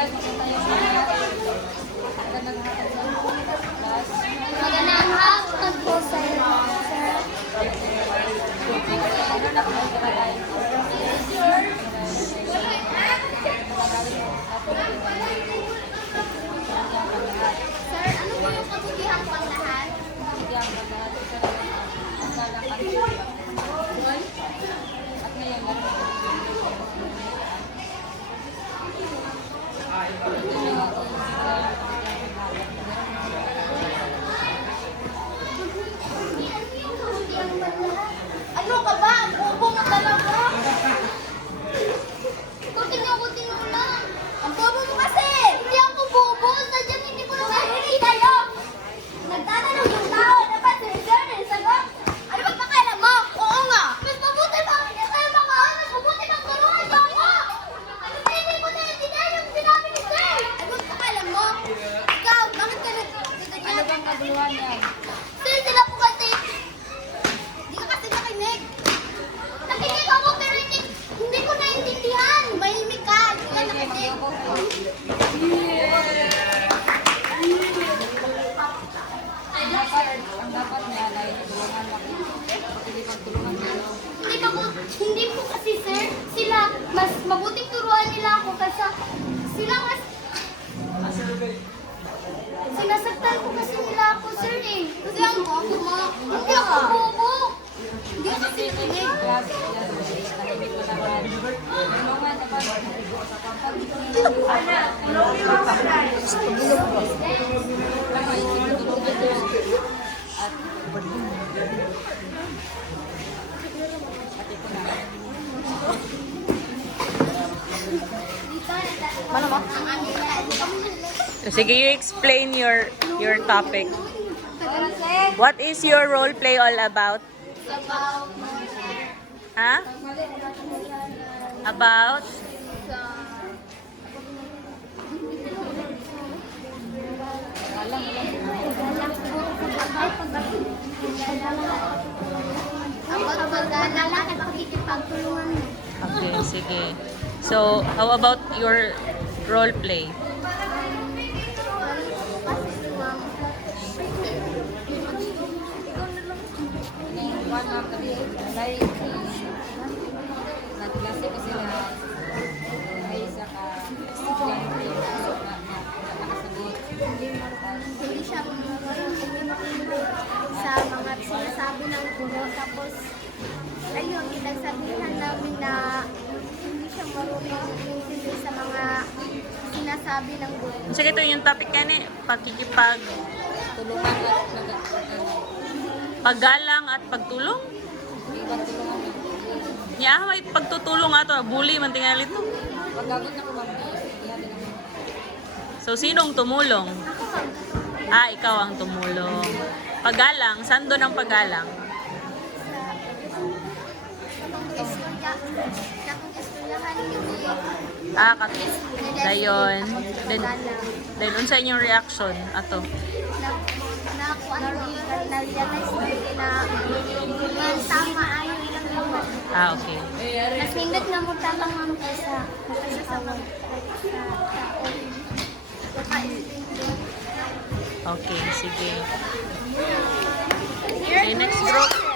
Magandang hapon po sa inyo, sir. Sir, ano po yung kabutihang panglahat? Ano ka ba? Ang bobo mo talaga. Continue lang. Ang bobo mo kasi. Hindi ako bobo. Sadyang hindi ko naman kayo. Nagtatanong yung tao. Dapat sir, sagot. Ano ba pakailan mo? Oo nga. Mas mabuti pa hindi kayo makaon. Mas mabuti pang tulungan niyo ako. Ano ba hindi ko naiintindihan yung sinabi ni sir? Ano ba pakailan mo? Ikaw, bakit ka nagtatanong? Ano bang kaguluhan niya? Sir, sila po kasi. Hindi ka kasi nakinig. Nakinig ako pero hindi ko naiintindihan. Mahimik ka. Hindi ka nakinig. Ang dapat niya dahil tulungan mo. Hindi pagtulungan mo. Hindi po kasi sir, sila mas mabuting turuan nila ako kasi sila mas sinasaktan ko kasi nila ako sir eh. Kasi ako hindi ako bobo. Hindi ako kasi nakinig. Sige, you explain your topic. What is your role play all about? Huh? About? About pagdadala at pakikipagtulungan mo. Okay, sige. So, how about your role play? Nagklase ko sila ay isa ka nakasagot. Hindi siya marunong sa mga sinasabi ng guro. Tapos, ayun, pinagsabihan namin na hindi siya marunong intindi sa mga sinasabi ng guro. Sige, ito yung topic yan pakikipag, Tulungan at paggalang at pagtulong. pagtulungan mo. Yeah, may pagtutulong ato. Bully, man tingali ito. Paggagot na ko ba? Iyan din ako. So, sinong tumulong? Ikaw ang tumulong. Paggalang, saan doon ang paggalang? Nakong istoryahan yung Dayon. Then, unsa inyong reaction ato? na-realize na tama ayaw ilang lumat. Okay. Mas hindot na mo talang ang kaysa sa tao. Okay, sige. Okay, next group.